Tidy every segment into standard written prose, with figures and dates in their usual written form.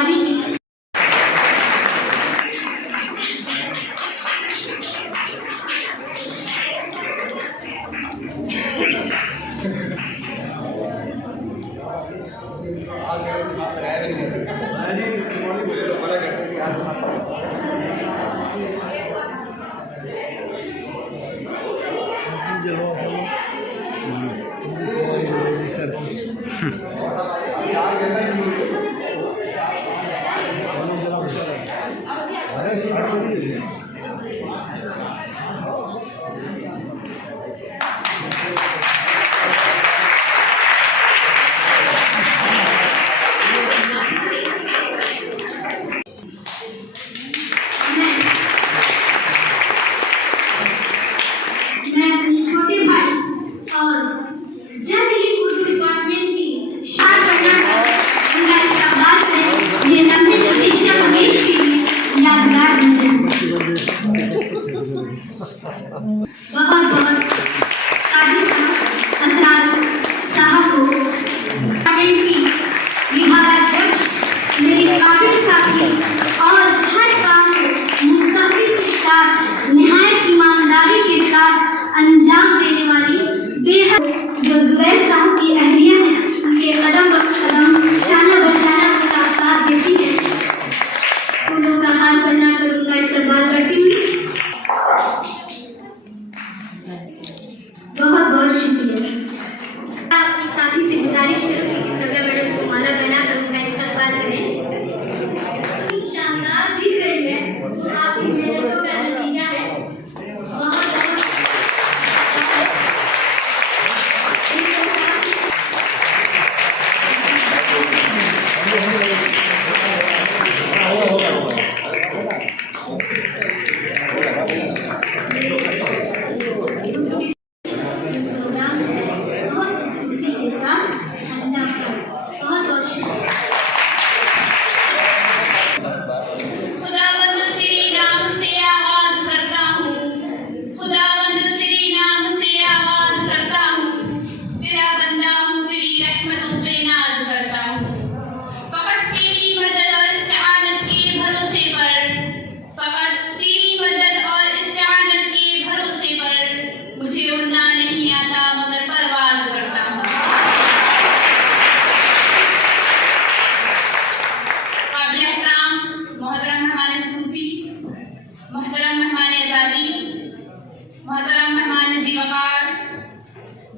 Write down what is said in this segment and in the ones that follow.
कामयाबी की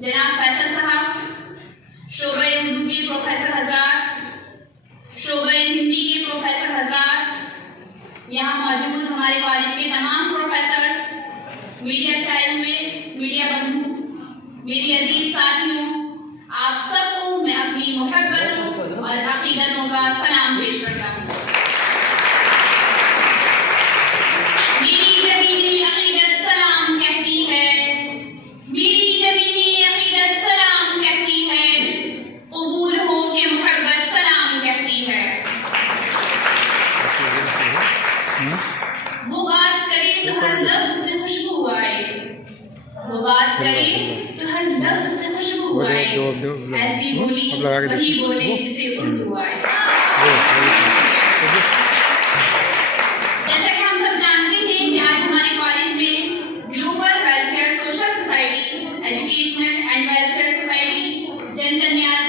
जनाब फैसल साहब, शोबे उर्दू के प्रोफेसर हजरात, शोबे हिंदी के प्रोफेसर हजरात, यहाँ मौजूद हमारे कॉलेज के तमाम प्रोफेसर्स, मीडिया स्टाइल में मीडिया बंधु, मेरी अजीज साथियों, आप सबको मैं अपनी मोहब्बतों और अकीदतों का सलाम पेश करता हूँ। मेरी जमीनी अकीदत सलाम कहती है, मेरी जमीनी अकीदत सलाम कहती है, कबूल हो के मोहब्बत सलाम कहती है। वो बात करे तो हर लफ्ज से खुशबू आए, वो बात करे तो हर लफ्ज से खुशबू आए, ऐसी बोली वही बोले जिसे उर्दू आए। जैसा कि हम सब जानते हैं कि आज हमारे कॉलेज में global welfare social society, educational and welfare society, जन कल्याण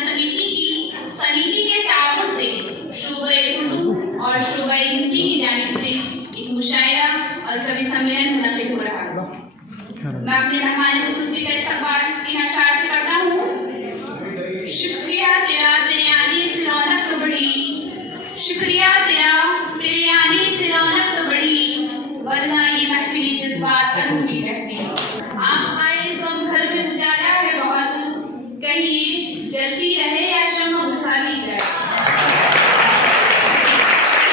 समिति के ताउन से शोबे उर्दू और शोबे हिंदी की जानिब से एक मुशायरा और कवि सम्मेलन मुनक़िद हो रहा है। मैं अपने मेहमान खुसूसी का इस्तकबाल इन अशार से करता हूँ। शुक्रिया तेरा तेरे आने से रौनक तो बढ़ी, शुक्रिया तेरा तेरे आने से रौनक तो बढ़ी, वरना ये महफिली जज्बात अधूरी रहती। आप आए सब घर में उजाला है बहुत, कहिए जलती रहे या शम्मा बुझा ली जाए।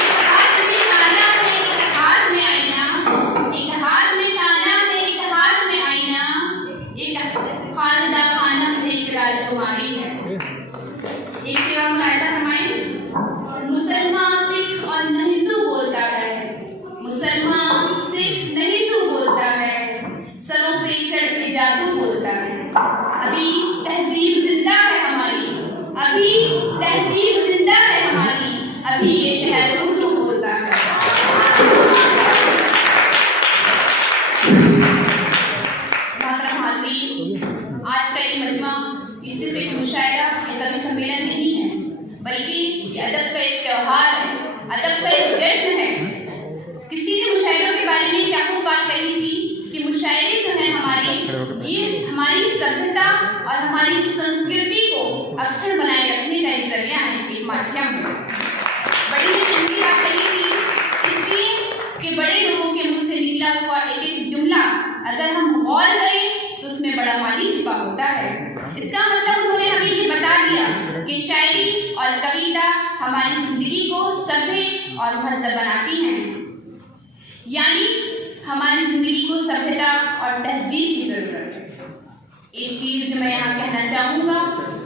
एक हाथ में शाना है, एक हाथ में आईना, एक हाथ में शाना है, एक हाथ में आईना, एक खालदा खानम है, एक राजकुमारी है। एक शेर हम लायदा फरमाएं, मुसलमान सिख और न हिंदू बोलता है, मुसलमान सिख न हिंदू बोलता है, सरों पे चढ़ के जादू बोलता है। अभी तहजीब जिंदा है हमारी, अभी तहजीब जिंदा है हमारी, अभी ये शहर कि अदब का एक त्योहार है, अदब का एक जश्न है। किसी ने मुशायरों के बारे में क्या खूब बात कही थी कि मुशायरे जो है हमारे, ये हमारी सभ्यता और हमारी संस्कृति को अक्षर बनाए रखने का एक जरिया है, एक माध्यम है। बड़ी ने कीमती बात कही थी इसलिए कि बड़े लोगों के मुंह से निकला हुआ एक एक जुमला अगर हम गौर करें तो उसमें बड़ा मानी छिपा होता है। इसका मतलब उन्होंने हमें ये बता दिया कि शायरी और कविता हमारी जिंदगी को सभ्य और महज़ब बनाती हैं, यानी हमारी जिंदगी को सभ्यता और तहजीब की जरूरत है। एक चीज जो मैं यहाँ कहना चाहूंगा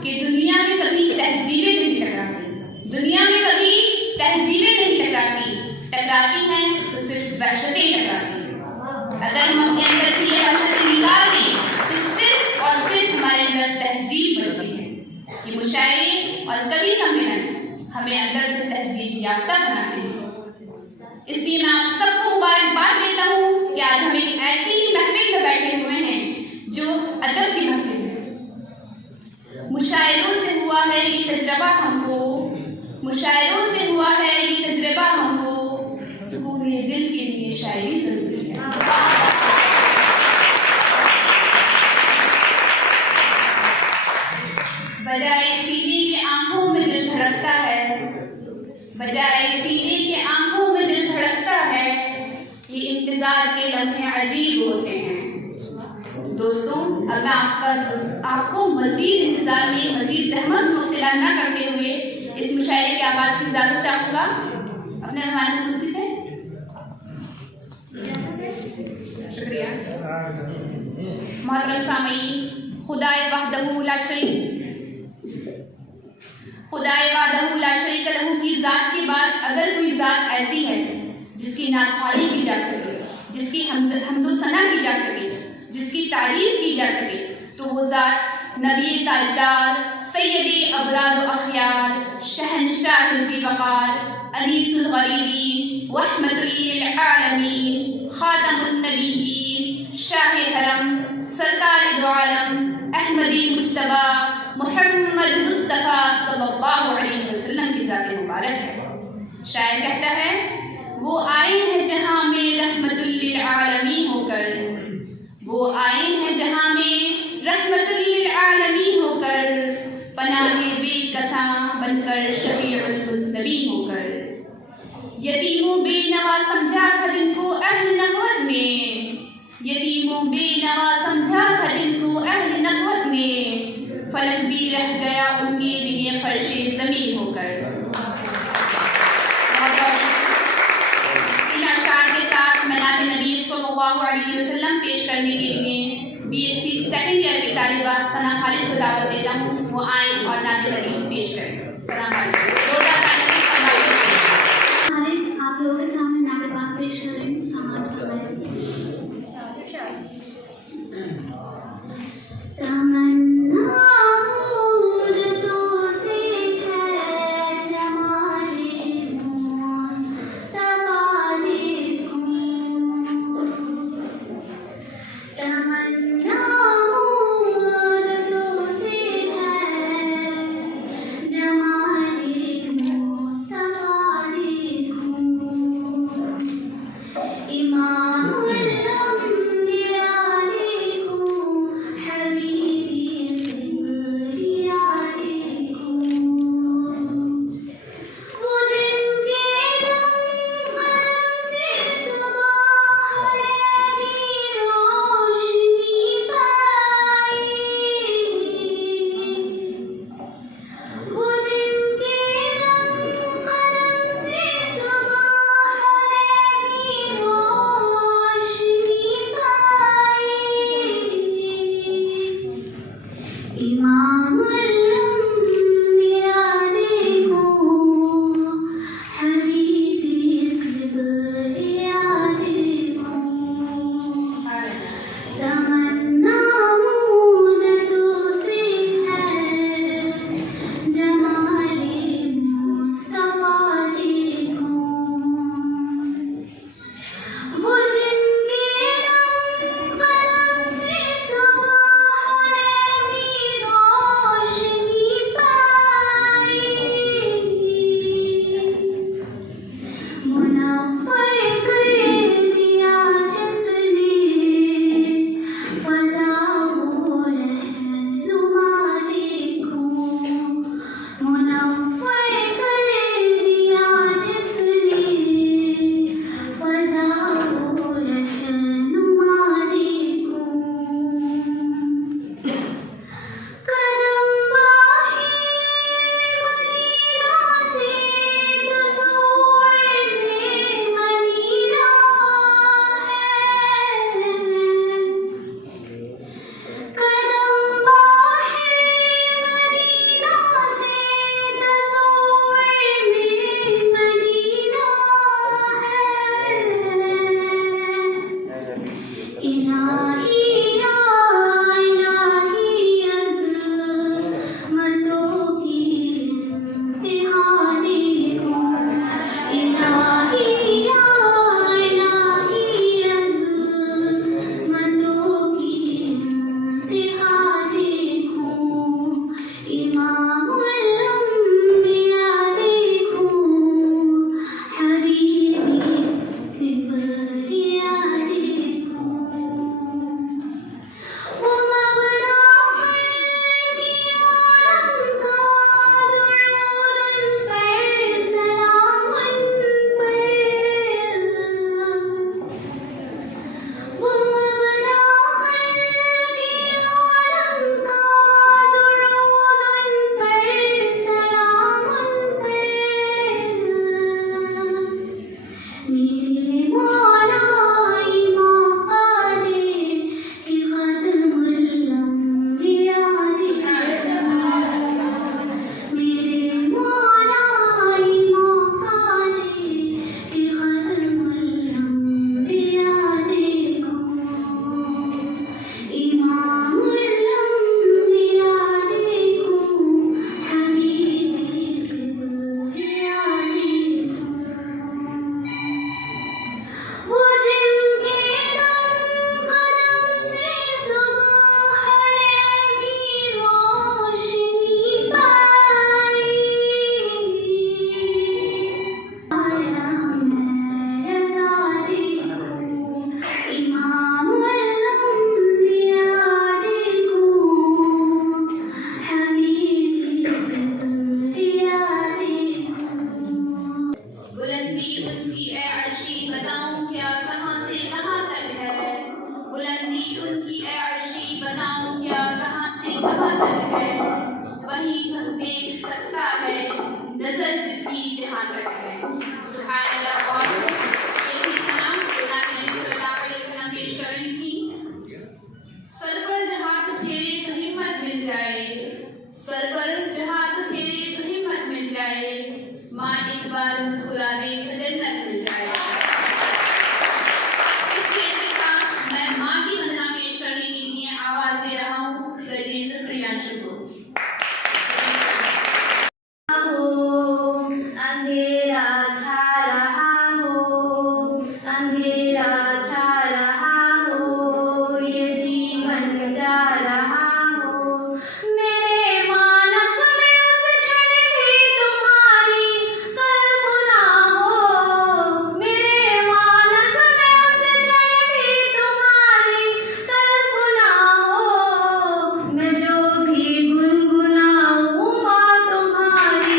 कि दुनिया में कभी तहजीबें नहीं टकराती, दुनिया में कभी तहजीबें नहीं टकराती, टकराती हैं तो सिर्फ वहशतें टकराती हैं। अगर हम अपने अंदर से ये वहशतें निकाल दें तो सिर्फ और सिर्फ हमारे अंदर तहजीब बचती है। ये मुशायरे और कवि सम्मेलन हमें अंदर से तहजीब याफ्ता बनाते हैं। इसलिए मैं आप सबको मुबारकबाद देता हूँ कि आज हम एक ऐसी ही महफिल में बैठे हुए हैं जो अदब की महफिल है। मुशायरों से हुआ है ये तजर्बा हमको, मुशायरों से हुआ है ये तजर्बा हमको, सुकून दिल के लिए शायरी जरूरी है। बजाए सीने के आंखों में दिल धड़कता है, बजाए सीने के आंखों में दिल धड़कता है, ये इंतजार के लम्हे अजीब होते हैं। दोस्तों, अब मैं आपको मजीद इंतजार में मजीद जहमत में मुब्तला न करते हुए इस मुशायरे के आवाज की इजाजत चाहूंगा। अपने मेहमान खुशी से शुक्रिया। मोहतरम सामीन, खुदाए वहदहू ला शरीक, खुदाए वहदहू ला शरीक लहू की जात के बाद अगर कोई जात ऐसी है जिसकी नाख़्वानी की जा सके, जिसकी हम्दो सना की जा सके, जिसकी तारीफ की जा सके, तो वो जात नबी ताजदार सैयदे अबरार व अखयार शहनशाह ज़ी वक़ार अनीसुल गरीबीन रहमतुल लिल आलमीन खातमुन नबिय्यीन शाह हरम सरकार दो आलम अहमदी मुज्तबा मुहम्मद मुस्तफ़ा सल्लल्लाहु अलैहि वसल्लम की ज़ात मुबारक है। शायर कहता है, वो आए हैं जहाँ में रहमतुल लिल आलमीन होकर, वो आए हैं जहाँ में रहमतुल लिल आलमीन होकर, पनाहे बेकसा बनकर शफीउल मुज़नबीन होकर। यतीमों बेनवा समझा था जिनको अहल नबवत ने, यतीमों बेनवा समझा था जिनको अहल नबवत ने, फलक भी रह गया उनके लिए फर्शे ज़मीन होकर। इन अशार के साथ मैनात नबी सल्लल्लाहु अलैहि वसल्लम पेश करने के लिए BSc सेकंड ईयर की तालिबा सना खालिद को दावत देता हूँ, वो आए और नात नबी पेश करें। सलाम अलैकुम। आप लोगों के सामने नात पाक पेश कर रही हूँ। जमाले नजर जिसकी जहां तक है। सुभान अल्लाह। और ये थी सनम खुदा के नबी सल्लल्लाहु अलैहि वसल्लम पेश कर रही थी। सर पर जहां फेरे तो हिम्मत मिल जाए, सर पर जहां फेरे तो हिम्मत मिल जाए, माँ एक बार मुस्कुरा दे तो जन्नत मिल जाए। इस शेर के साथ मैं माँ की वंदना पेश करने के लिए आवाज दे रहा हूँ गजेंद्र प्रियांशु को। अंधेरा छा रहा हो, अंधेरा छा रहा हो, ये जीवन जा रहा हो, मेरे मानस में उस क्षण भी तुम्हारी कल्पना हो, मेरे मानस में उस क्षण भी तुम्हारी कल्पना हो, मैं जो भी गुनगुनाऊं माँ तुम्हारी,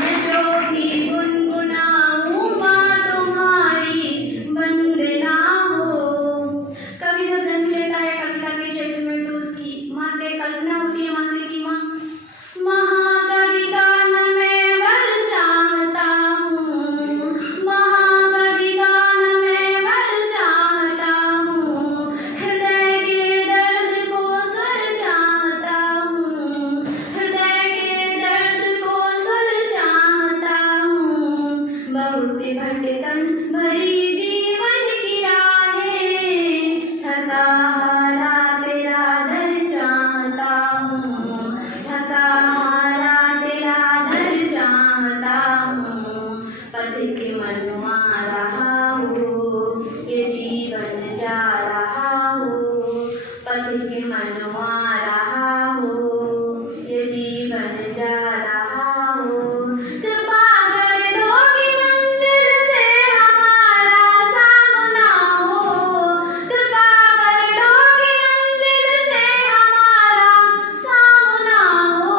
मैं जो भी गुनगुनाऊं माँ तुम्हारी वंदना हो। कवि जब जन्म लेता है कविता के क्षेत्र में तो उसकी माँ की कल्पना होती है, माँ से कि माँ महाकवि का न मैं वर चाहता हूँ, महाकवि का न मैं वर चाहता हूँ, हृदय के दर्द को सुर चाहता हूँ, हृदय के दर्द को सुर चाहता हूँ, बहुत भटकन भरी जीवन की राहें, थका हारा तेरा दर चाहता हूँ, थका हारा तेरा दर चाहता हूँ, पथिक मनवा रहा हो, ये जीवन जा रहा हो, पथिक मनवा रहा हो, ये जीवन जा रहा हो, कृपा कर दोगी मंजिल से हमारा सामना हो, कृपा कर दोगी मंजिल से हमारा सामना हो,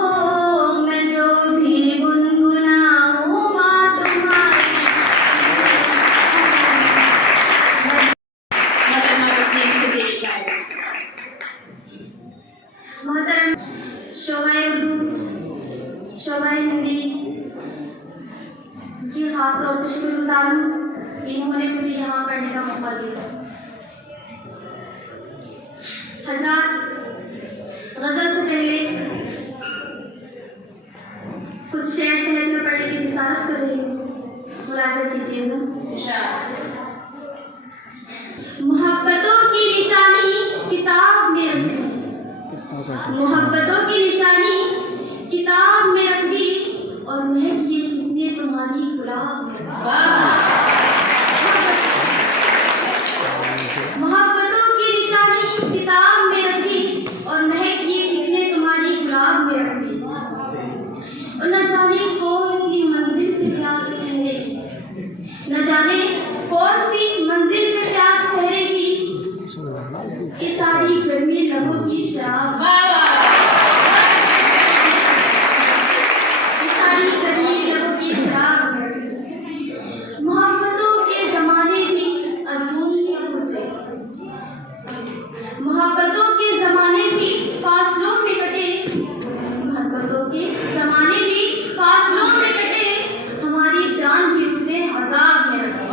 मैं जो भी गुनगुनाऊं माँ तुम्हारी। मोहतरम शोभाए उर्दू, शोभाए हिंदी की खास तौर से शुक्रगुजार हूँ, इन्होंने मुझे यहाँ पढ़ने का मौका दिया। हजरात, गजल से पहले कुछ शेर तहत में पढ़ने की जिसारत कर रही हूँ, मुलाहिजा कीजिएगा। मोहब्बतों की निशानी किताब में रख दी, मोहब्बतों की निशानी किताब में रख दी, और महक ये किसने तुम्हारी गुलाब में। मोहब्बतों की निशानी किताब में रख दी, और महक ये किसने तुम्हारी गुलाब में रख दी, और न जाने कौन सी मंजिल पे प्यास ठहरेगी, न जाने कौन सी मंजिल पे प्यास ठहरेगी, कि सारी गर्मी लबों की शराब, कि सारी गर्मी लबों की शराब में। मोहब्बतों के जमाने भी अजीब गुजरे, मोहब्बतों के जमाने भी फासलों में कटे, मोहब्बतों के जमाने भी फासलों में कटे, हमारी जान भी उसने अजाब में रखी।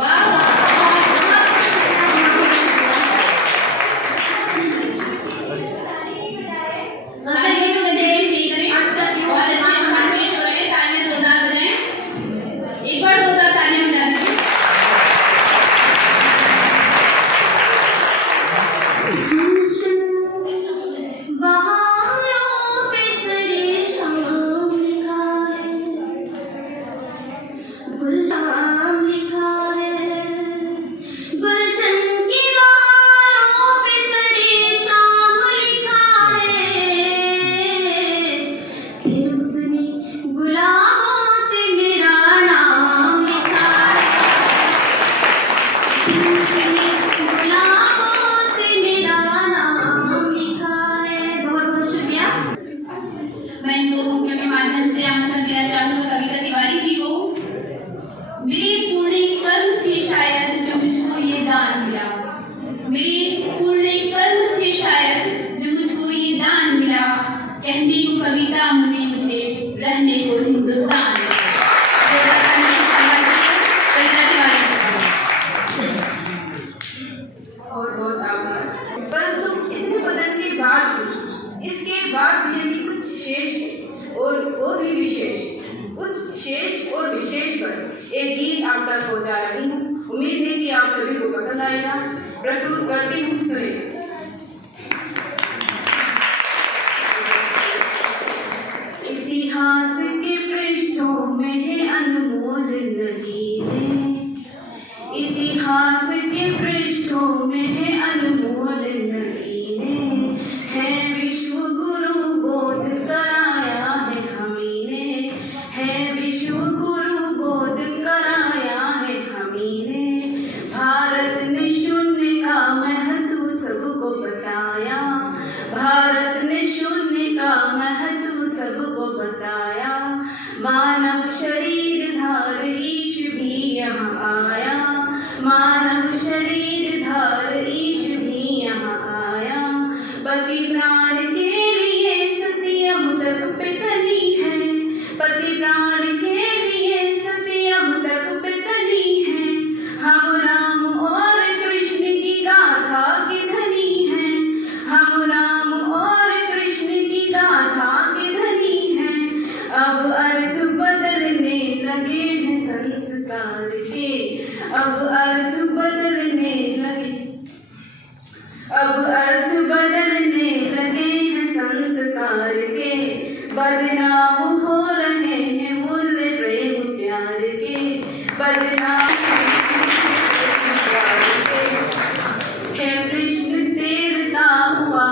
एक बार जोरदार तालियां बजाएं। बहारों पे सरे शाम लिखा है, गुलशान लिखा है, गुलशन की बहारों पे सरे शाम लिखा है, फिर उसने गुलाबों से मेरा नाम लिखा है, फिर उसने गुलाबों से मेरा नाम लिखा है। बहुत बहुत शुक्रिया। मैं इन दो पंक्तियों के माध्यम से आमंत्रण देना चाहूँगा कविता तिवारी जी को। मेरे पूर्ण कर्म थे शायद जो मुझको ये दान मिला, मेरे पूर्ण कर्म थे शायद जो मुझको ये दान मिला, कहने को कविता एक गीत आप तक पहुंचा रही हूँ। उम्मीद है कि आप सभी को पसंद आएगा। प्रस्तुत करती हूँ, सुनिए। इतिहास के पृष्ठों में है अनमोल नगीने, इतिहास के पृष्ठों में है अनमोल नगीने, है विश्व गुरु बोध कराया है हमने, है विश्व गुरु बोध कराया है हमने। भारत ने शून्य का महत्व सबको बताया, भारत ने शून्य का महत्व सबको बताया। मानव शरीर धार ईश भी यहाँ आया, मानव शरीर धार ईश भी यहाँ आया। पति प्राण के लिए सत्यम तक पे तनी है, पति प्राण के लिए सत्यम तक पे तनी है। हम राम और कृष्ण की गाथा की धनी है, हम राम और कृष्ण की गाथा की धनी है। अब अर्थ बदलने लगे हैं संस्कार के, अब अर्थ बदलने लगे, अब अर्थ बदलने लगे हैं संस्कार के। बदनाम हो रहे हैं मूल्य प्रेम प्यार के, बदनाम है कृष्ण तेरता हुआ,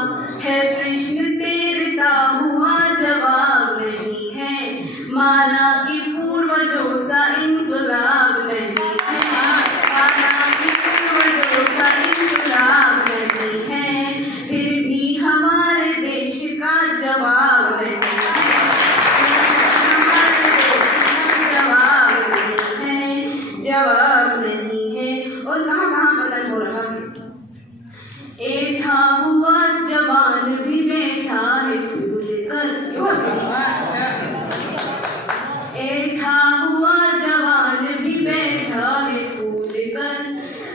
है कृष्ण तेरता हुआ जवाब नहीं है। माना कि पूर्वजों सा इनकलाब नहीं है, माना कि पूर्वजों सा इनकलाब नहीं है। फिर भी हमारे देश का जवाब नहीं है, हमारे देश का जवाब नहीं है, जवाब नहीं है। और कहाँ बदल हो रहा है। ऐठा हुआ जवान भी बैठा है फूल कर, ऐठा हुआ जवान भी बैठा है फूल कर।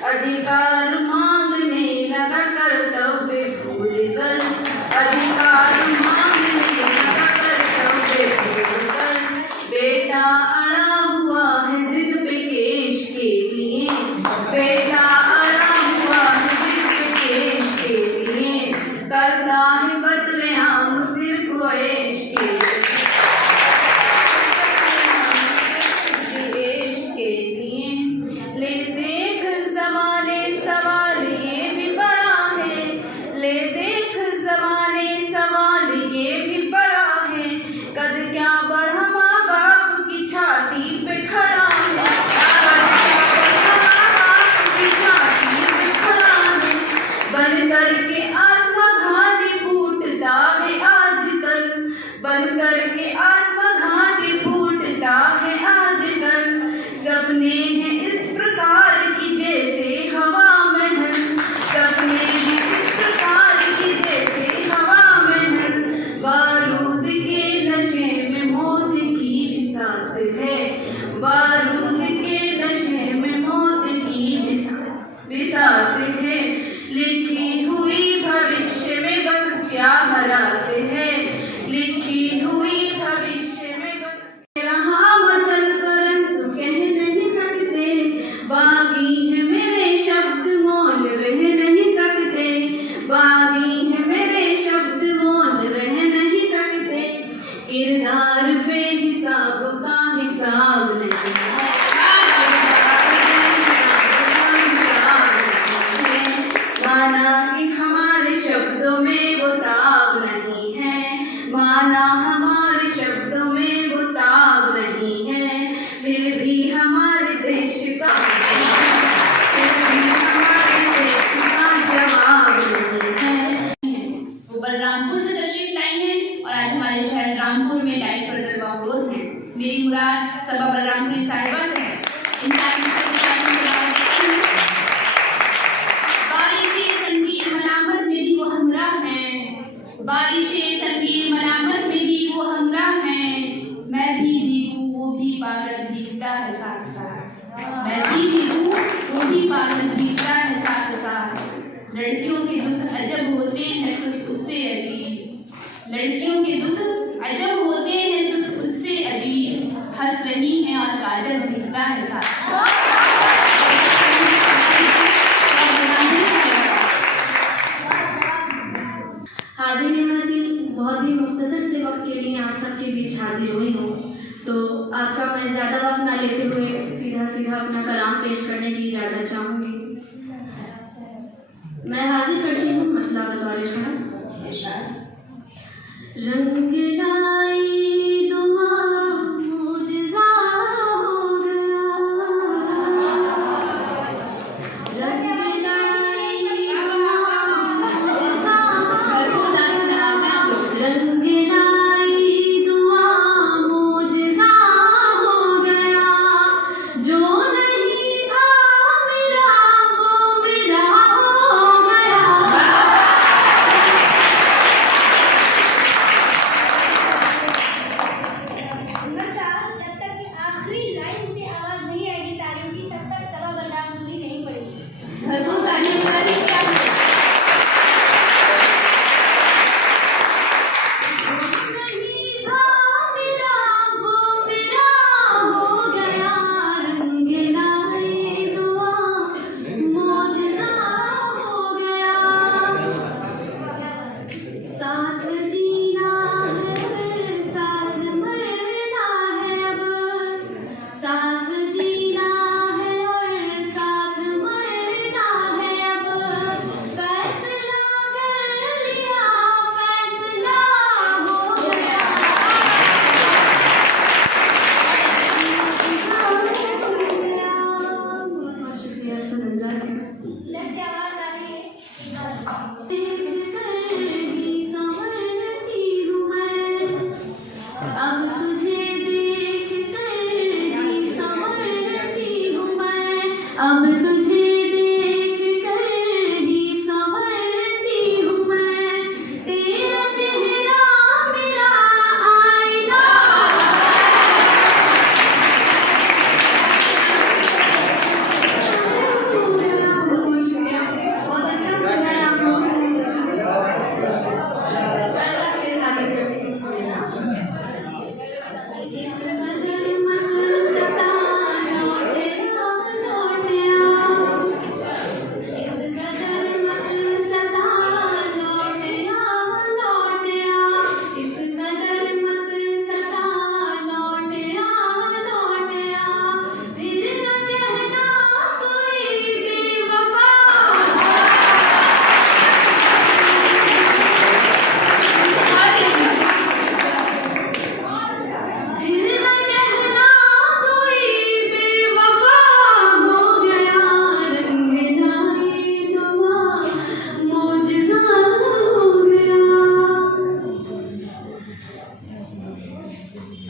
अधिकार मांगने लगा कर्तव्य भूल कर, अधिकार मांगने लगा कर्तव्य भूल कर। बेटा अड़ा हुआ है जिद पे केश के लिए, बेटा अड़ा हुआ है जिद पे केश के लिए। करता है कत्लेआम सिर्फ ऐश के लिए। ले देख ज़माने सवाल ये भी बड़ा है, ले देख ज़माने सवाल ये भी बड़ा है। कद क्या बढ़ा माँ बाप की छाती पे खड़ा है, की छाती पे खड़ा है। बन करके आत्मघाती फूटता है आजकल, बन करके आत्मघाती फूटता है आजकल। सपने हैं इस प्रकार की जैसे हवा महल, सपने हैं इस प्रकार की जैसे हवा महल। बारूद के नशे में मौत की बिसात है, बारूद के नशे में मौत की बिसात है। लिखी हुई भविष्य में बस स्याह रात है, लिखी हुई भविष्य में बस रहा मचल परंतु कह नहीं सकते। बागी है मेरे शब्द मौन रह नहीं सकते, बागी है मेरे शब्द मौन रह नहीं सकते। किरदार पे हिसाब का हिसाब नहीं है, माना कि हमारे शब्दों में वो ताब नहीं है, माना हमारे शब्दों में वो ताब नहीं है। फिर भी हमारे देश का, फिर भी हमारे देश का जवाब नहीं है। वो बलरामपुर से तशरीफ लाई हैं और आज हमारे शहर रामपुर में डाइस पर जलवा रोज है। मेरी मुराद सबा बलरामपुर साहिबा से है। बारिशें संगीर मलामत में भी वो हमरा हैं, बारिशें संगीर मलामत में भी वो हमरा हैं। मैं भी भीगू वो भी पागल भीगता है साथ साथ, मैं भी भीगू वो भी पागल भीगता है साथ साथ। लड़कियों के दुख अजब होते हैं सुख उससे अजीब, लड़कियों के दुख अजब होते हैं सुख उससे अजीब। हंस रही हैं और काजल भी अधूरा है साथ। हाजिर मैं बहुत ही मुख्तसर से वक्त के लिए आप सबके बीच हाजिर हुई हूँ, तो आपका मैं ज़्यादा वक्त ना लेते हुए सीधा अपना कलाम पेश करने की इजाज़त चाहूँगी। मैं हाजिर करती हूँ मतलब बतौर ख़ास। रंग लाई दुआ मुजज़ा हो गया, रंग लाई दुआ मुजज़ा हो गया, रंग लाई दुआ मुजज़ा हो गया, जो नहीं था मेरा वो मेरा हो गया। बस आप जब तक आखिरी लाइन से आवाज नहीं आएगी तालियों की, तब तक सभा बलराम पूरी नहीं पड़ेगी। भरपूर तालियों की नहीं था मेरा वो मेरा हो गया, रंग लाई दुआ मुजज़ा हो गया, साथ जीना है साथ मरना है, अब साथ जीना है और साथ मरना है, अब फैसला कर लिया फैसला हो गया। बहुत शुक्रिया सुनंदा। इधर से आवाज आ रही है। देख कर ही संवरती हूँ मैं, अब तुझे देख कर ही संवरती हूँ मैं, अब तुझे देख कर ही संवरती हूँ मैं, तेरा चेहरा मेरा आईना बहुत अच्छा सुना है आप लोगों ने, पहला शेर हाजिर करती हूँ, सुनिएगा। इस कदर मत सता लौटे आ, इस कदर मत सता लौटे आ, इस कदर मत सता लौटे आ, फिर न कहना कोई बेवफा। फिर न कहना कोई बेवफा हो गया, रंग लाई दुआ मुजज़ा हो गया,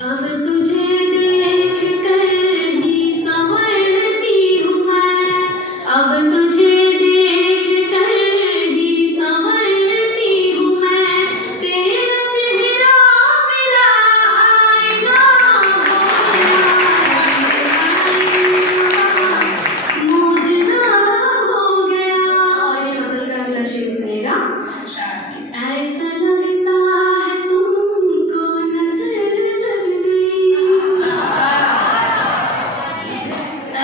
अब तुझे देख कर ही संवरती हूँ मैं, अब तुझे देख कर ही संवरती हूँ मैं, तेरा चेहरा मेरा आईना हो गया, मुजज़ा हो गया। और ये गज़ल का अगला शेर सुनिएगा। ऐसा लगता है तुमको नजर लग गई,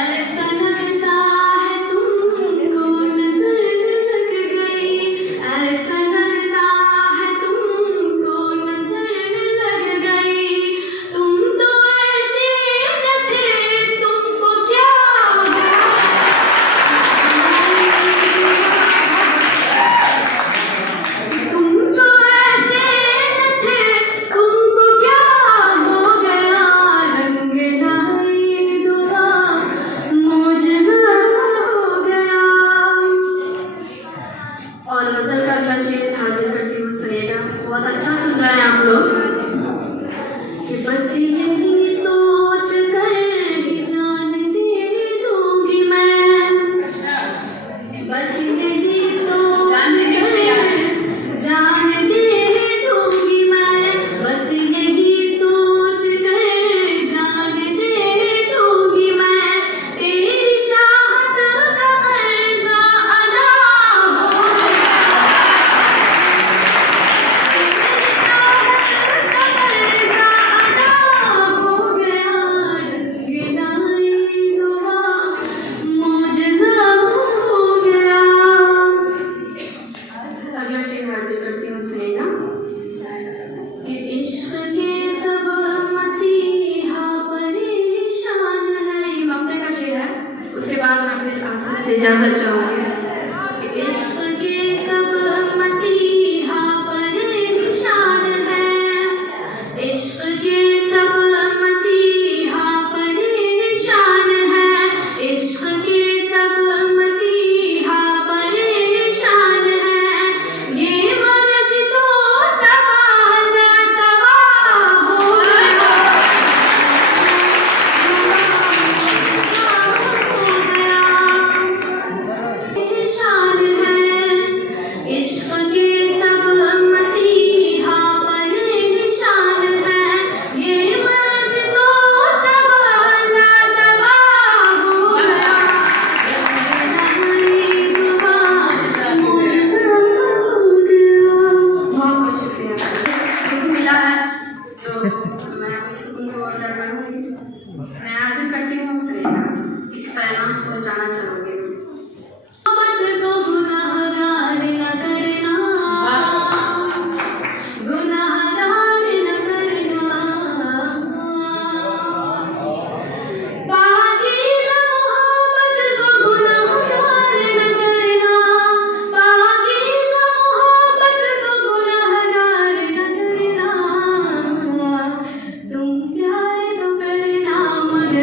ऐसा लगता है तुमको नजर लग गई, ऐसा लगता है तुमको नजर लग गई, तुम तो ऐसे न थे तुमको क्या हो गया, तुम तो ऐसे न थे तुमको क्या हो गया, रंग लाई दुआ मुजज़ा हो गया। और गज़ल का अगला शेर हाजिर करती हूँ, सुनिएगा। बहुत अच्छा सुन रहे हैं आप लोग। कि बस यही सोच कर ही जान दे दूंगी मैं, बस यही सोच कर जान दे दूंगी मैं, बस यही सोच कर जान दे दूंगी मैं, तेरी चाहत का कर्जा अदा हो गया, तेरी चाहत का कर्जा अदा हो मैं हाजिर करती हूँ सरेना, एक पैगाम पहुँचाना चाहूँगी। मोहब्बत को गुनाहगार न करना, गुनाहगार न करना, पाकीज़ा मोहब्बत को गुनाहगार न करना, पाकीज़ा मोहब्बत को गुनाहगार न करना। तुम प्यार तो करना मगर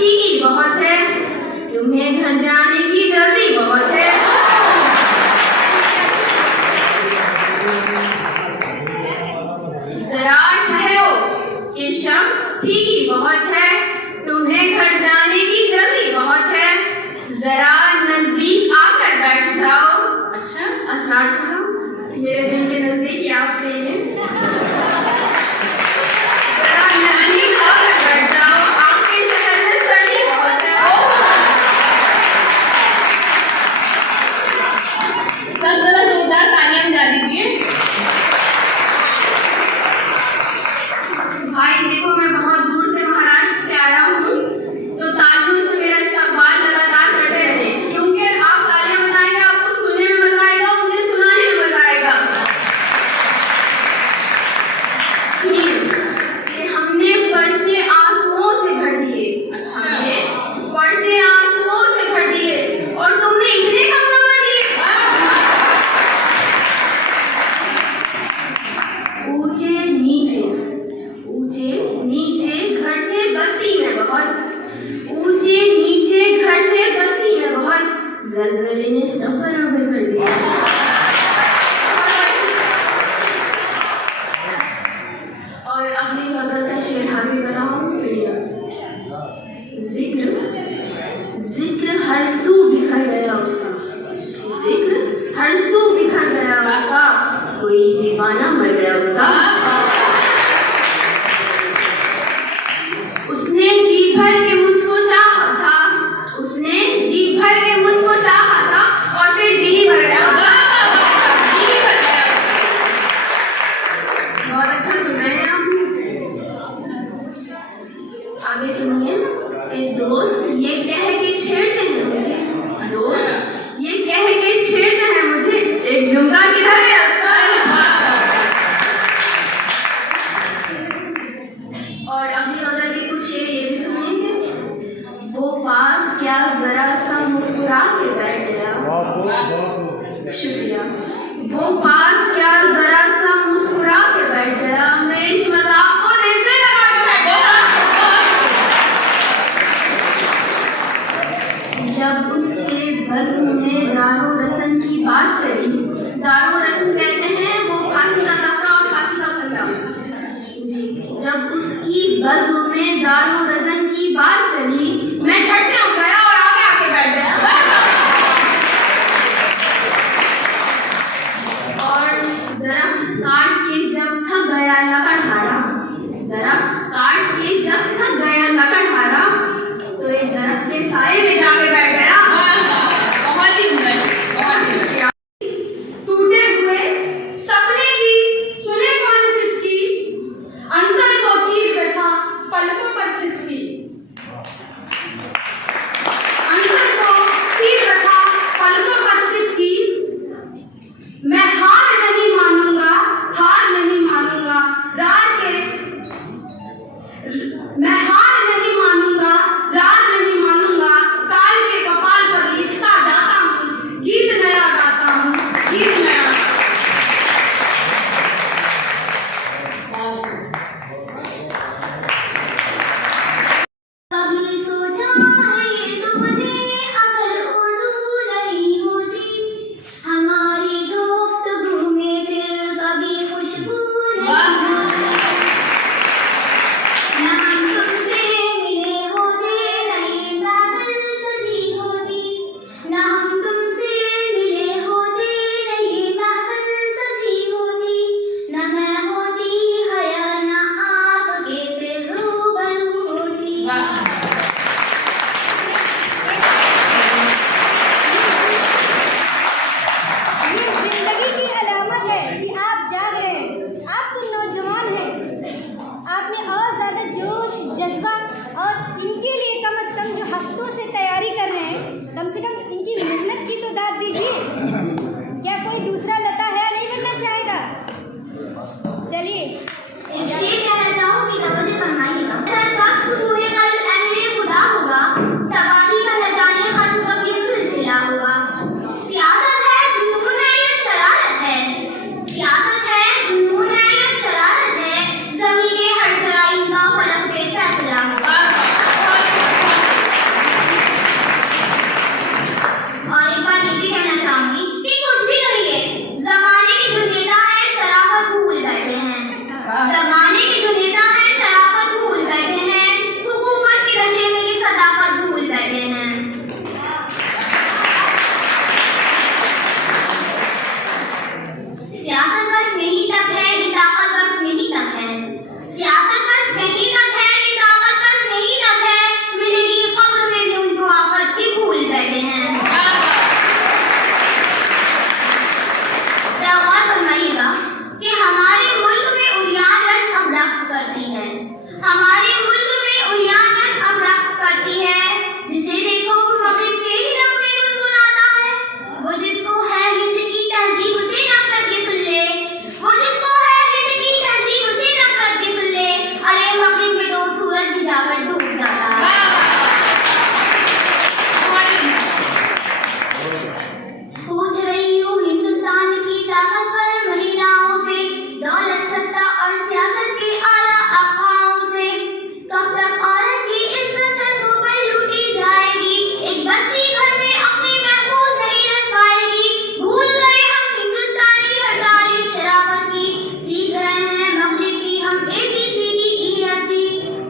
फीकी बहुत है, तुम्हें घर जाने की जल्दी बहुत है। जरा ठहरो, ये शब्द फीकी बहुत है, तुम्हें घर जाने की जल्दी बहुत है। जरा नजदीक आकर बैठ जाओ। अच्छा असरार साहब, मेरे दिल के नजदीक ही आप नहीं हैं। जरा नजदीक आकर बैठ जाओ, आपके शहर में सर्दी बहुत है। सब जरा जोरदार तालियां बजा दीजिए। भाई देखो, मैं बहुत दूर से महाराष्ट्र से आया हूँ, तो तालियों से मेरा इस्तकबाल लगातार करते रहे, क्योंकि आप तालियां बजाएंगे, आपको सुनने में मजा आएगा, मुझे सुनाने में मजा आएगा। सुनिए कि हमने पर्चे आंसुओं से भर दिए। हमने पर्चे आंसुओं से भर दिए और तुमने इतने कम नंबर दिए। ऊंचे नीचे, ऊंचे नीचे घटते बस्ती में बहुत, ऊंचे नीचे घटते बस्ती में बहुत, ज़लज़ले ने सब बराबर कर दिया। और अगली गजल का शेर हाजिर कर रहा हूँ, सुनिए। जिक्र हर सू बिखर गया उसका, जिक्र हर सू बिखर गया उसका, कोई दीवाना मर गया उसका। उसने जी भर के मुझको चाहा था, उसने जी भर के मुझको चाहा था और फिर जी ही भर गया। बहुत अच्छा सुन रहे हैं आप। आगे सुनिए। एक दोस्त ये कह के छेड़ते हैं मुझे, दोस्त ये कह के छेड़ते हैं मुझे, एक झुमका किधर गया? और अगली गजल के कुछ शेर ये भी सुनेंगे। वो पास क्या जरा सा मुस्कुरा के बैठ गया, शुक्रिया। वो पास क्या जरा सा मुस्कुरा के बैठ गया, मैं इस मजाक को दिल से लगा के बैठ गया। जब उसके बज़्म में दारो रसन की बात चली, दारो रसन कहते हैं वो फांसी का तख्ता और फांसी का फंदा जी। जब उसकी बज़्म में दारो रसन की बात चली, मैं झट से उठ गया और आगे आके बैठ गया। और दरख्त काट के जब थक गया लकड़हारा, दरख्त काट के जब थक गया लकड़हारा, तो एक दरख्त के साए में जाके बैठ गया। बहुत ही सुंदर, बहुत ही सुंदर। टूटे हुए सपने की सुने कौन सिसकी, अंतर को चीर बैठा पलकों पर सिसकी, अंतर को चीर बैठा पलकों पर सिसकी। मैं हार नहीं मानूंगा, हार नहीं मानूंगा, रात के मैं हार नहीं मानूंगा, रात नहीं मानूंगा, काल के कपाल पर लिखता जाता हूँ, गीत नया गाता हूँ, गीत नया। कभी सोचा है ये तुमने, अगर उर्दू नहीं होती, हमारी गुफ्तगू में फिर कभी खुशबू नहीं होती। न हम तुमसे मिले होते, नहीं महफिल सजी होती, न हम तुमसे मिले होते, नहीं महफिल सजी होती, न मैं होती हया न आपके फिर रूबरू होती। ये जिंदगी की अलामत है कि आप जाग रहे हैं, आप तो नौजवान हैं, आप में और ज़्यादा जोश जज्बा, और इनके लिए कम से कम जो हफ्तों से तैयारी कर रहे हैं, कम से कम इनकी मेहनत की तो दाद दीजिए। क्या कोई दूसरा लता है नहीं बनना चाहेगा? चलिए ये कहना चाहूँगी, तवज्जो फरमाइएगा। कब सुबह कल अमीरे खुदा होगा, तबाही का न जाने खत्म कब ये सिलसिला होगा। सियासत है जुनून है या शरारत है, सियासत है जुनून है या शरारत है, ज़मीन के हर जराइम का फलक पे फैसला होगा। करती है। हमारे मुल्क में उलियानत अब रक्स करती है, जिसे देखो वो मगरिब के ही नगमे गुनगुनाता है। वो जिसको है हिंद की तहजीब उसे नफरत के सुन ले, वो जिसको है हिंद की तहजीब उसे नफरत के सुन ले। अरे मगरिब में तो सूरज भी जाकर डूब जाता है। पूछ रही हूँ हिंदुस्तान की ताकतवर महिलाओं से, दौलत सत्ता और सियासत के आला अखाड़ों से, कब तक औरत की इज्जत सड़कों पर लूटी जाएगी? एक बच्ची घर में अपनी महफूज नहीं रख पाएगी। भूल गए हम हिंदुस्तानी हर तालीम शराफत की, सीख रहे हैं मगरिब की हम ABCD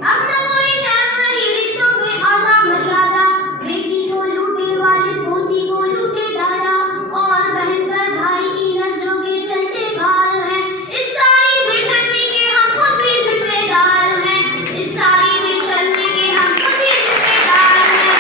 अब न कोई शर्म रही रिश्तों में और न मर्यादा। बेटी को लूटे वालिद, पोती को लूटे दादा, और बहन पर भाई की नजरों के चलते भार हैं। इस सारी बेशर्मी के हम खुद भी जिम्मेदार हैं, इस सारी बेशर्मी के हम खुद भी जिम्मेदार हैं।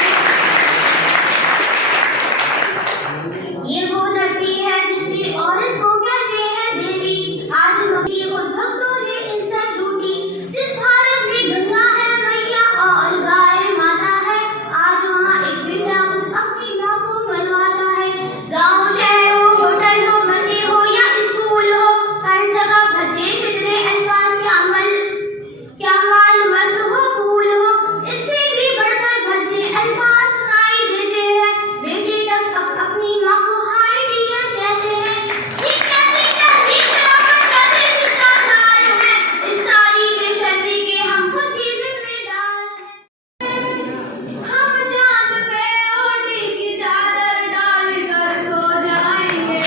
ये वो धरती है जिसकी औरत को कहते हैं देवी। आज मगरी उद्भक्तों ने इज्जत लूटी, जिस भारत में गंगा है मैया और गाय माता है, आज वहाँ एक बेटा खुद अपनी माँ को मनवाता है। गाँव शहर हो, होटल हो, मंदिर हो या स्कूल हो, हर जगह भद्दे फितरे अल्फाज क्या माल मस्त हो कूल हो, इससे भी बढ़कर भद्दे अल्फाज सुनाई देते हैं। बेटे तक अपनी माँ को हाय डियर कहते हैं। ये कैसी तहजीब शराफत, कैसे शिष्टाचार है? इस सारी बेशर्मी के हम खुद भी जिम्मेदार हैं। हम चांद पे रोटी की चादर डाल कर सो जाएंगे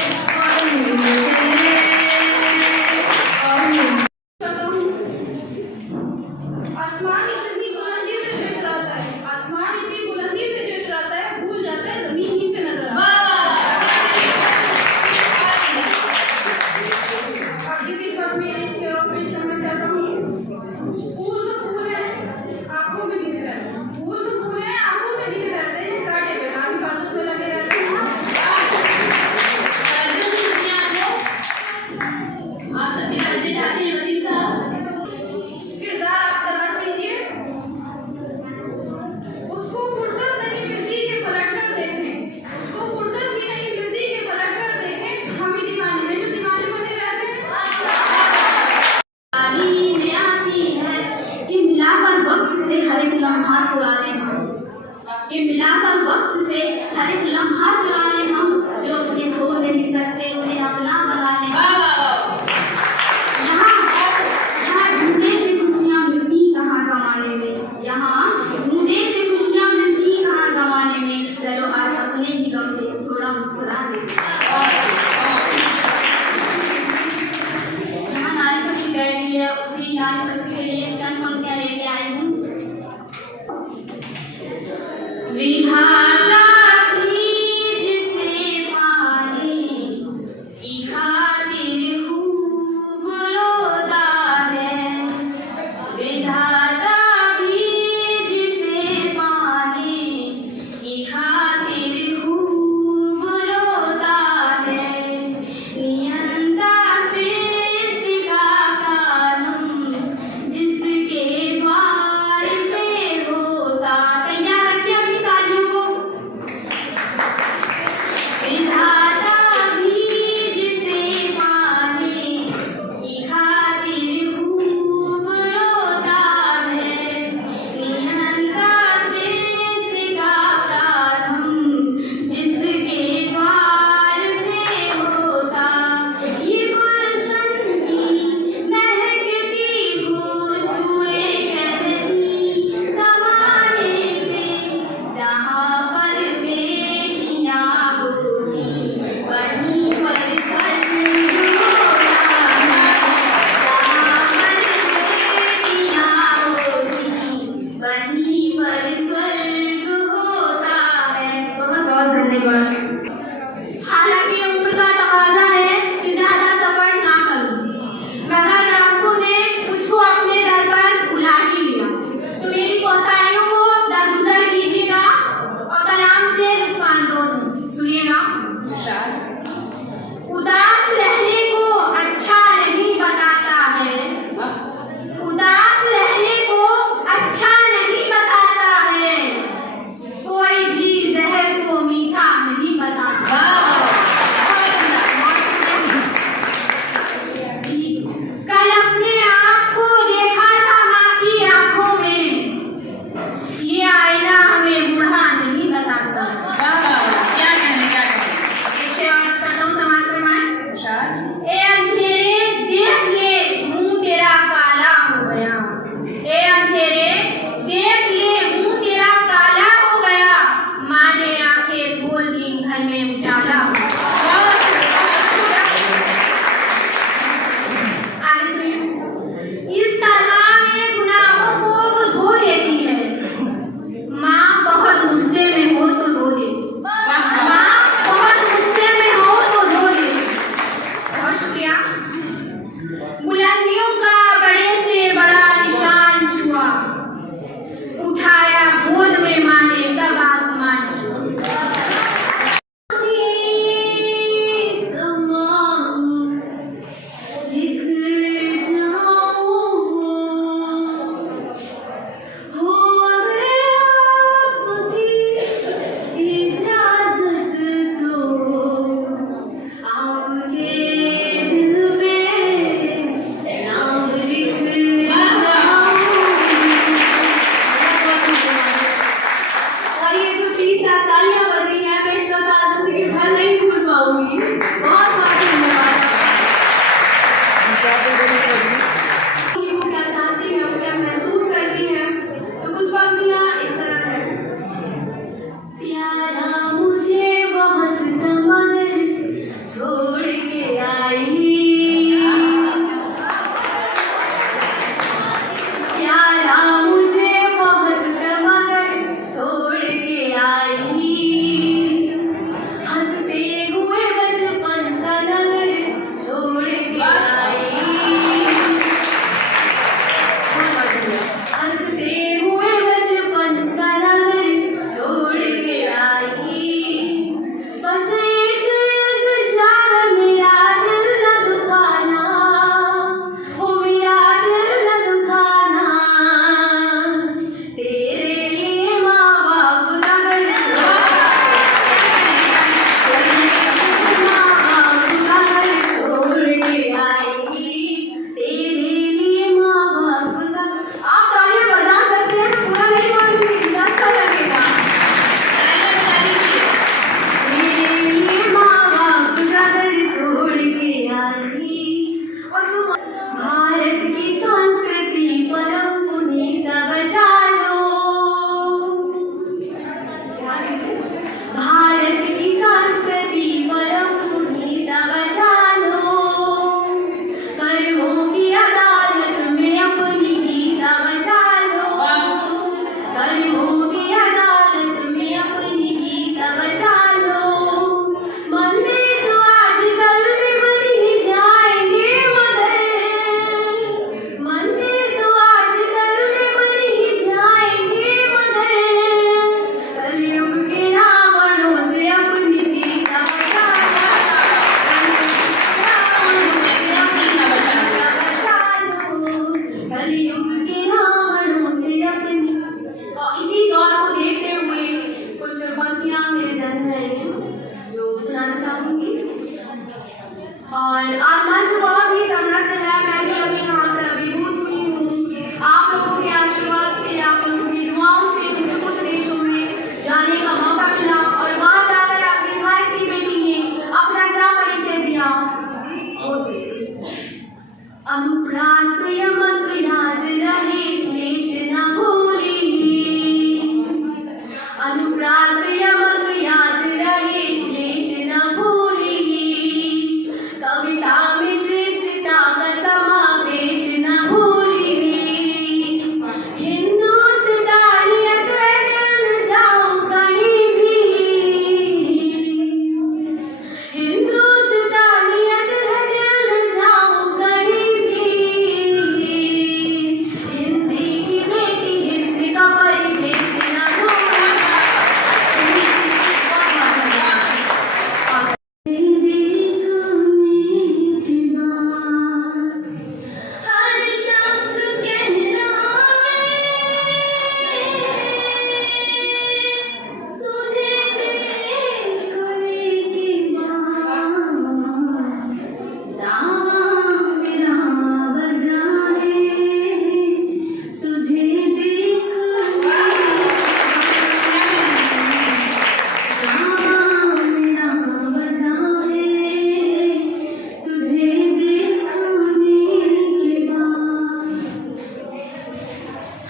आसमान इतनी बुलंदी से चितराता है, आसमान इतनी बुलंदी से चितराता है, भूल जाता है जमीन ही से नजर आता है। अब किसी पद में इसके ऑपरेशन में चाहता हूँ। फूल तो फूल है, आंखों में दिख रहे हैं, फूल तो फूल है, आंखों में दिख रहते हैं, कांटे पे काफी बाजू पे लगे रहते हैं। आप सभी राज्य चाहते हैं वसीम साहब, किरदार आप तलाश कीजिए, उसको फुर्सत नहीं मिलती कि पलटकर देखें, उसको फुर्सत भी नहीं मिलती कि पलटकर देखें। हम ही दीवाने हैं जो दीवाने बने रहते हैं। तालीम में आती है कि मिलाकर वक्त से हर एक लम्हा चुरा लें हम, कि मिलाकर वक्त से हर एक लम्हा चुरा लें हम, जो अपने खो नहीं सकते उन्हें अपना बना लें। यहाँ ढूंढने से खुशियाँ मिलती कहाँ जमाने में, यहाँ ढूंढने से खुशियाँ मिलती कहाँ जमाने में। चलो आज अपने ही गम से थोड़ा मुस्कुरा लें। यहाँ नारी शक्ति बैठी है, उसी नारी शक्ति के लिए चंद पंक्तियाँ लेके आई हूँ। विधाता की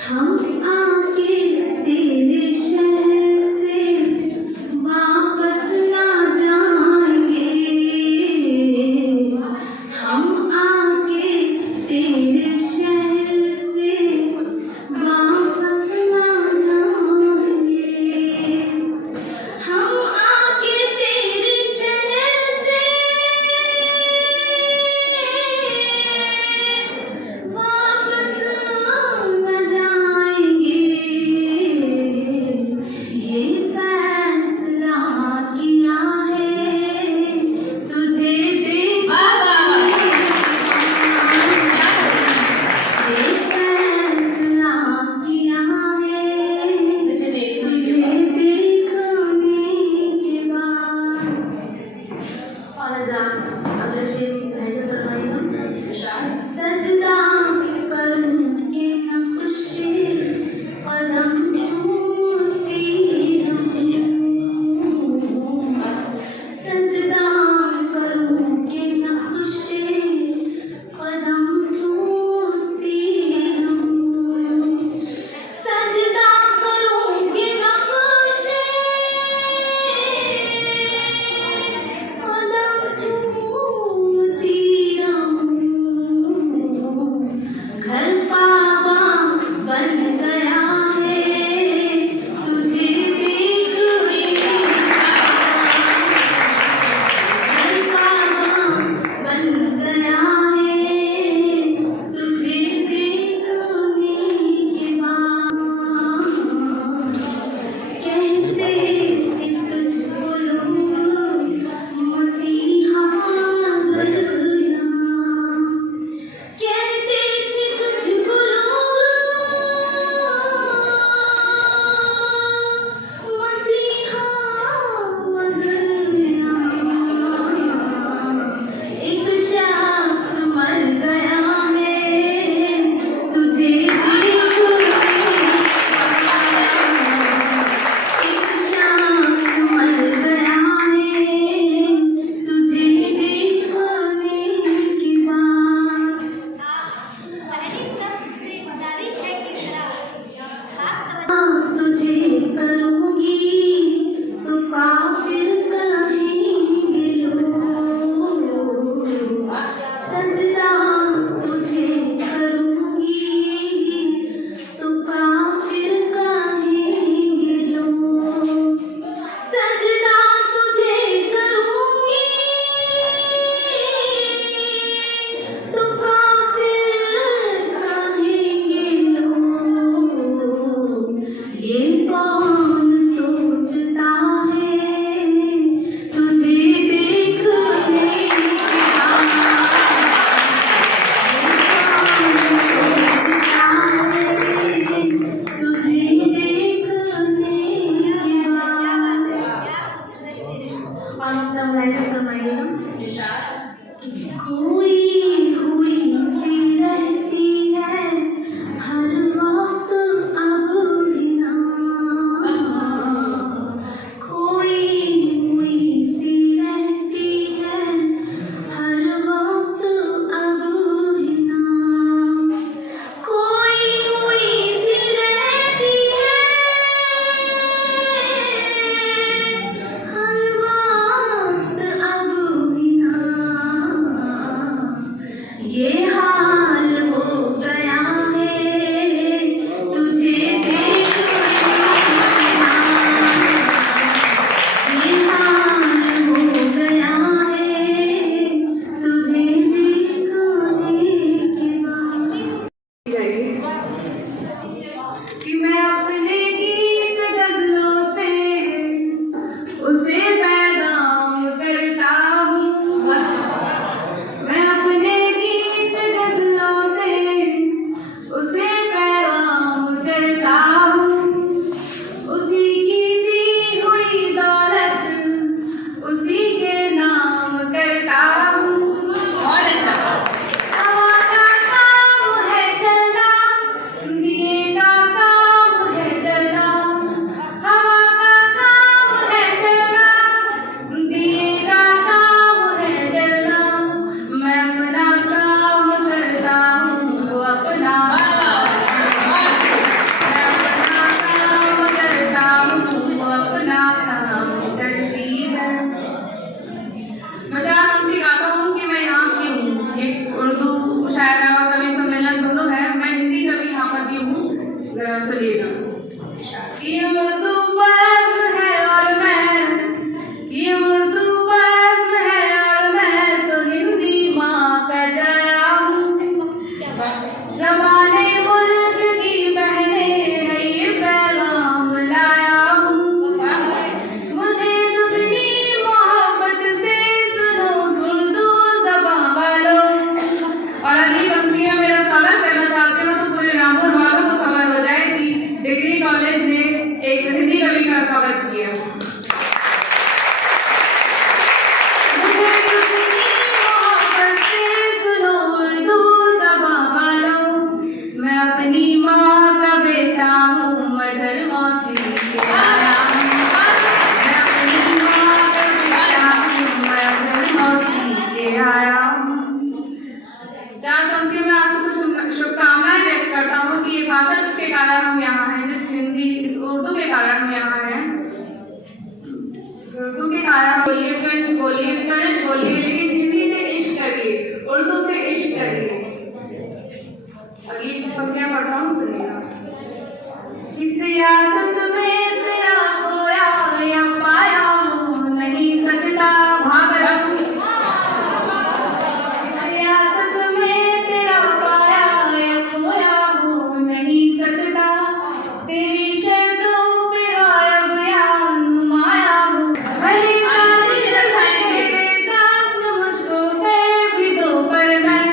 हम आके तेरे शहर से वापस ना जाएंगे, हम आके तेरे शहर से वापस ना जाएंगे, हम आके तेरे शहर से वापस न जाएंगे, ये फैसला किया है तुझे देख ये फैसला किया है तुझे देखने के बाद। और अगला शेर की सजदा करूंगी नक्शे कदम चूमती हूँ, सजदा करूंगी नक्शे कदम चूमती हूँ, सजदा करूंगी नक्शे कदम चूमती हूँ, घर काबा बन गया है तुझे देखने का, घर काबा बन गया है तुझे देखने के बाद। कहते कि तुझको लोग मसीहा गया, कहते थे तुझको लोग मसीहा गया, एक शख्स मर गया है तुझे देखने, एक शख्स मर गया है तुझे देखने के बाद। पहली सबसे गुजारिश है कि जरा खास तवज्जो तुझे करूंगी तो काफिर कहेंगे लोग, सजदा तुझे करूंगी तो काफिर कहेंगे लोग, सजदा तुझे करूंगी तो काफिर कहेंगे लोग, ये कौन सोचता है तुझे देखने के बाद, ये कौन सोचता है तुझे देखने के बाद। और सब लाइनें फरमाइएगा। खोई हुई सी रहती है हर वक्त अब भी ना, खोई हुई सी रहती है हर वक्त अब भी ना, खोई हुई सी रहती है हर वक्त अब भी ना, ये हाल हो गया है तुझे देखने के बाद, ये हाल हो गया है तुझे देखने के बाद। कि मैं अपने गीत गजलों से उसे पैगाम करता हूँ, मैं अपने गीत गजलों से उसे पैगाम करता हूँ, उसी की दी हुई दौलत उसी के नाम करता हूँ। बहुत अच्छा। हवा का काम है चलना, दिए का काम सुनिएगा। ये उर्दू वज़्न है और मैं, ये उर्दू वज़्न है और मैं तो हिंदी माँ का जाया हूँ। ज़बाने मुल्क की बहने है ये पैगाम लाया हूँ। मुझे दुगनी मोहब्बत से सुनो उर्दू ज़बान वालों। और अगली पंक्ति में मेरा स्वागत करना चाहती हूँ तो पूरे रामपुर वालों को खबर हो जाए कि डिग्री कॉलेज ने एक हिंदी कवि का स्वागत किया। मुझे दुगनी मोहब्बत से सुनो उर्दू ज़बान वालों। मैं अपनी माँ का बेटा हूँ, मदर मौसी के आया हूँ। मैं अपनी माँ का बेटा हूँ, मदर मौसी के आया हूँ। चार पंक्तियों में आपको कुछ शुभकामनाएं व्यक्त करता हूँ कि ये भाषा जिसके कारण हम यहाँ हैं, जिस हिंदी इस उर्दू के कारण हम यहाँ हैं, उर्दू के कारण बोलिए, फ्रेंच बोलिए, स्पेनिश बोलिए, लेकिन हिंदी से इश्क करिए, उर्दू से इश्क करिए। अगली पंक्तियां पढ़ता हूँ, सुनिएगा। इस सियासत में तेरा खोया या पाया हूँ नहीं सकता भाग रहूं। इस सियासत में तेरा पाया या खोया हूँ नहीं सकता। तेरी शर्तों पे गायब या नुमाया हूँ। भले मुझको भी दो पर मैं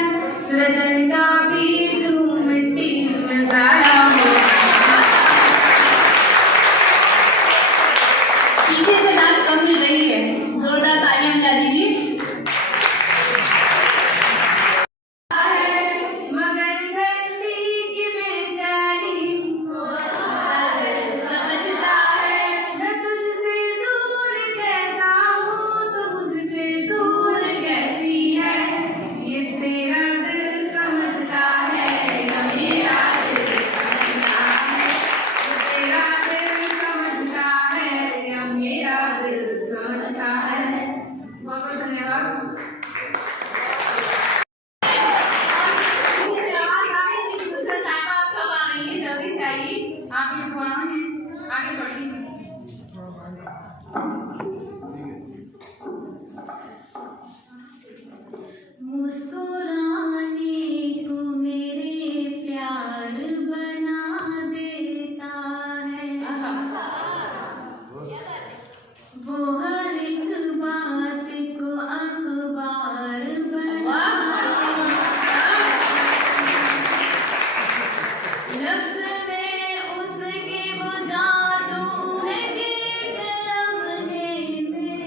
सृजन का बीज हूँ, मिट्टी में जाया हूँ। पीछे से डांस कम मिल रही है, जोरदार तालियां बजा दीजिए। मगर धरती की बेचारी समझता है। मैं तुझसे दूर कैसा हूँ तो मुझसे दूर कैसी है। ये तेरा दिल समझता है या मेरा दिल समझता है। ये तेरा दिल समझता है या मेरा दिल समझता है। बहुत बहुत धन्यवाद। जल्दी से आइए, आपकी दुआएं हैं, आगे बढ़िए। मुस्कुराने को मेरे प्यार बना देता है। वो हर एक बात को अखबार बना लफ्ज़ में उसके वो जादू है कि लम्हे में।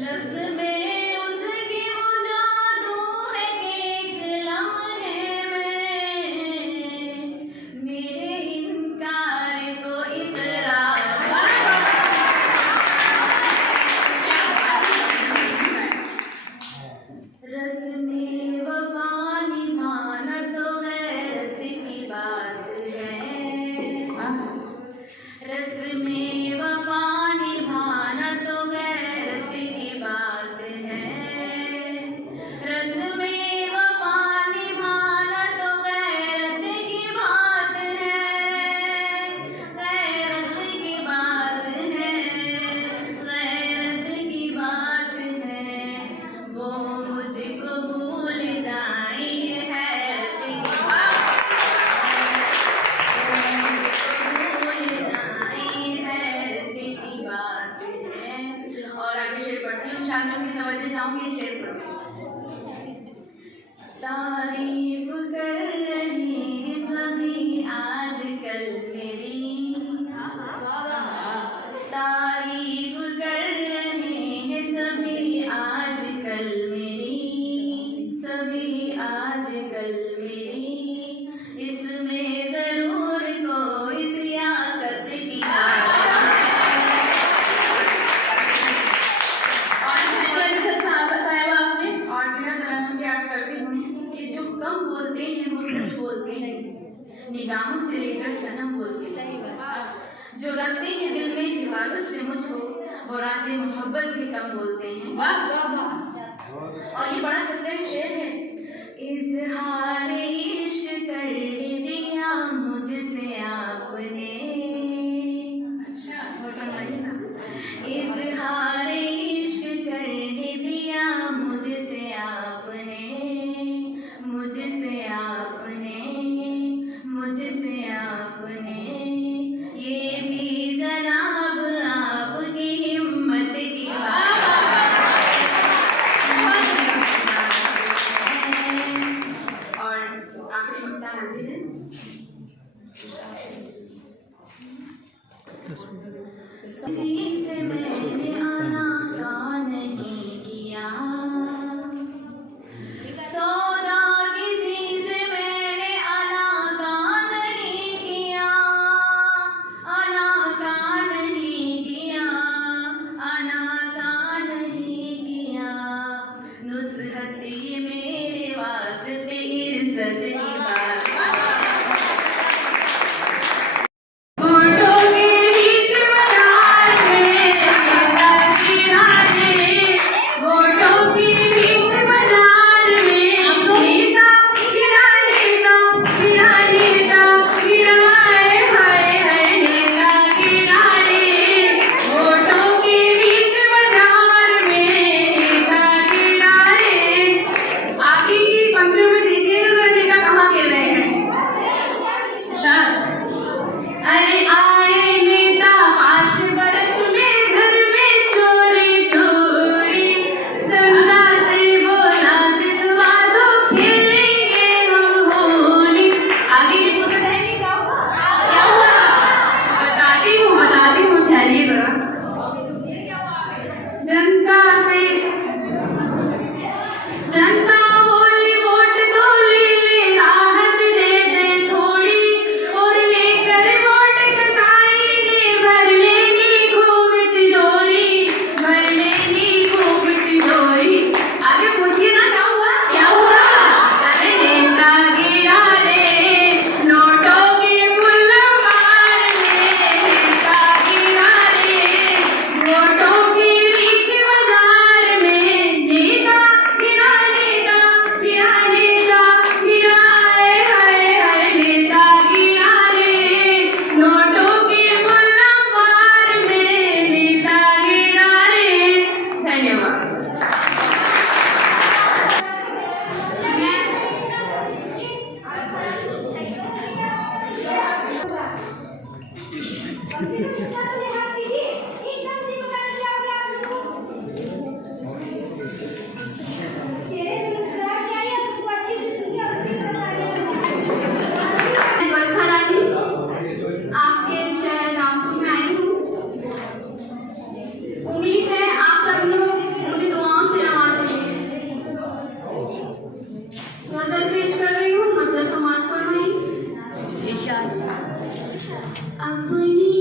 लफ्ज़ में उसके वो जादू है कि एक लम्हे में मेरे इनकार को इकरार। रस्मे वफा निभाना तो गैरत की बात है। रस्मे वफा निभाना तो गैरत की बात है। रस्मे वफा निभाना तो गैरत की बात है। गैरत की बात है, गैरत की बात है। वो मुझको भूल जाए ये हैरत की बात भूल जाए ये हैरत की बात है। और आगे शेर पढ़ती हूँ, शामियों की तवज्जो चाहूंगी शेर पढ़ती हूँ। तारीफ कर रहे हैं सभी आजकल मेरी। तारीफ कर रहे हैं सभी आजकल मेरी। सभी आजकल मेरी। इसमें जरूर कोई सियासत की बात है। और बिना तरह प्रयास करती हूँ कि जो कम बोलते हैं वो सच बोलते हैं। निगाहों से लेकर सनम बोलते हैं। जो रखते हैं दिल में हिफाजत से मुझको, वो राज़े मोहब्बत भी कम बोलते हैं। वाह वाह वाह। और ये बड़ा सच्चा शेर है। इज़हार इश्क कर हाजिर है। किसी से मैंने आनाकानी नहीं किया, सौदा किसी से मैंने आनाकानी नहीं किया, आनाकानी नहीं किया, आनाकानी नहीं किया। नुसरत ये मेरे वास्ते इज्जत निभाता। अरे आए नेता 5 बरस में घर में चोरी चोरी, जनता से बोला जितवा दो खेलेंगे हम होली। आगे की पूछा जाएगी क्या हुआ? बताती हूँ ठहरिए जरा। जनता बोली वोट दो ले राहत दे दे थोड़ी, और लेकर वोट कसाई भर लेनी खूब तिजोरी, भर लेनी खूब तिजोरी। आगे पूछिए ना क्या हुआ? अरे नेता गिरा रे नोटों के पुलवार में, नेता गिरा रे नोटों के बीच बाजार में, नेता गिरा हाय नेता गिरा रे नोटों के पुलवार में, नेता गिरा रे। धन्यवाद। बरखा रानी, आपके शहर रामपुर में आई हूँ। उम्मीद है आप सब लोग मुझे दुआओं से नवाजेंगे। गजल पेश कर रही हूँ, मतलब समाज फरमाई। अपनी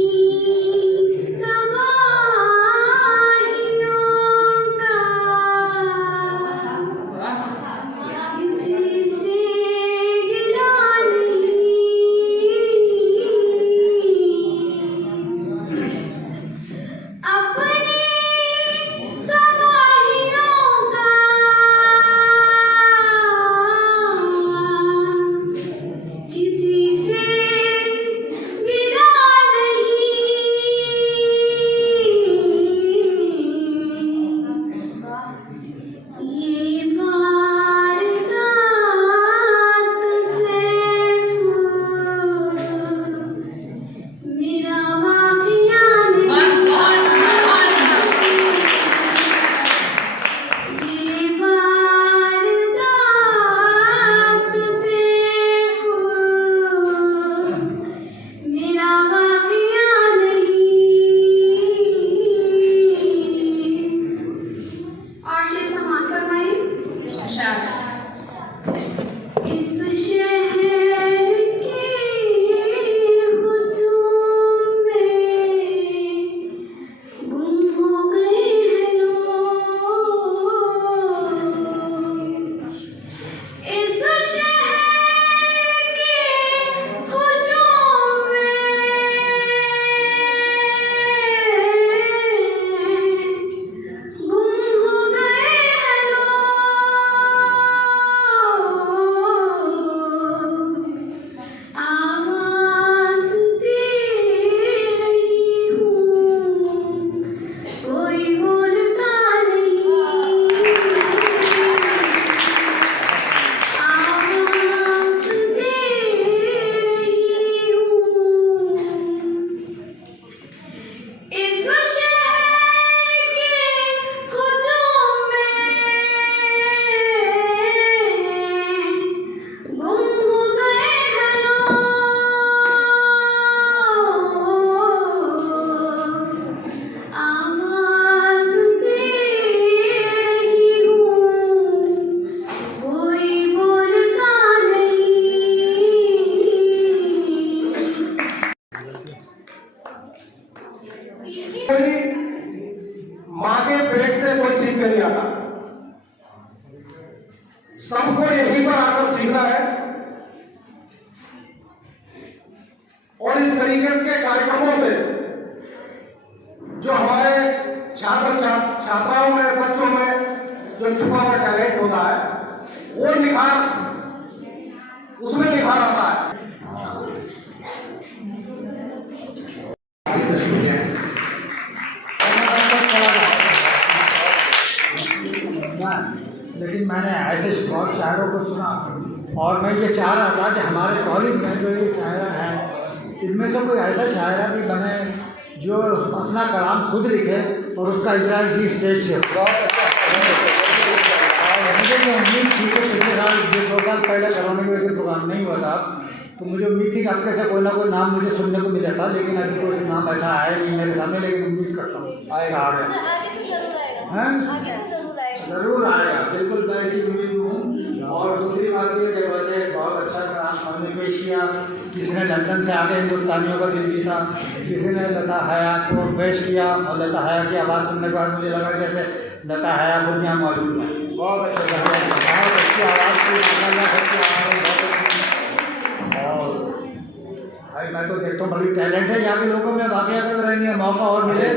संगीत के कार्यक्रमों से जो हमारे छात्राओं में, बच्चों में जो छुपा हुआ टैलेंट होता है, वो उसमें निखार आता है। लेकिन मैंने ऐसे बहुत शायरों को सुना और मैं ये चाह रहा था कि हमारे कॉलेज में जो ये शायरा हैं, इनमें से कोई ऐसा शायरा भी बने जो अपना कलाम खुद लिखे और उसका इजरा इसी स्टेज से। मुझे जो उम्मीद थी कि पिछले साल 2 साल पहले कोरोना की वजह से प्रोग्राम नहीं हुआ था, तो मुझे उम्मीद थी कि आपके से कोई ना कोई नाम मुझे सुनने को मिला था, लेकिन अभी कोई नाम ऐसा आया नहीं मेरे सामने, लेकिन उम्मीद करता हूँ आएगा। आगे से जरूर आएगा। आगे से जरूर आएगा। जरूर आएगा, बिल्कुल मैं ऐसी उम्मीद हूँ। और दूसरी बात ये कि वैसे बहुत अच्छा काम हमने पेश किया। किसी ने लंदन से आके हिंदुस्तानियों का दिल जीता, किसी ने लता हयात को पेश किया और लता हयात की आवाज़ सुनने के बाद मुझे लगा जैसे लता हयात को यहाँ मौजूद है। बहुत अच्छा, बहुत अच्छी आवाज़ थी, और भाई मैं तो देखता हूँ बड़ी टैलेंट है यहाँ के लोगों में। बाकी अगर रहेंगे मौका और मिले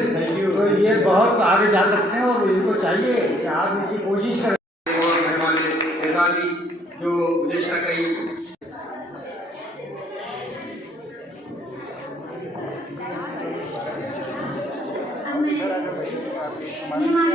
तो ये बहुत आगे जा सकते हैं और इनको चाहिए कि आप इसकी कोशिश करें। और मेहरबानी एजाजी जो गुज़िश्ता कई अब मैं मेहमान